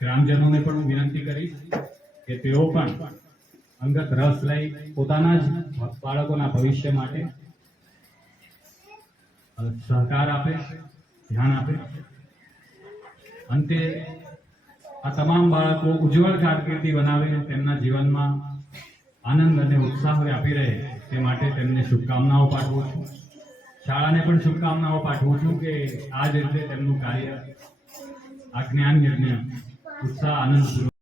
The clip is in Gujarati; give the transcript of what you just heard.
ગ્રામજનોને પણ વિનંતી કરીશ કે તેઓ પણ અંગત રસ લઈ પોતાના જ બાળકોના ભવિષ્ય માટે સહકાર આપે, ધ્યાન આપે. અંતે આ તમામ બાળકો ઉજ્જવળ કારકિર્દી બનાવે, તેમના જીવનમાં આનંદ અને ઉત્સાહ વ્યાપી રહે તે માટે તેમને શુભકામનાઓ પાઠવું છું. શાળાને પણ શુભકામનાઓ પાઠવું છું કે આ જ રીતે તેમનું કાર્ય, આ જ્ઞાન યજ્ઞ ઉત્સાહ આનંદપૂર્વક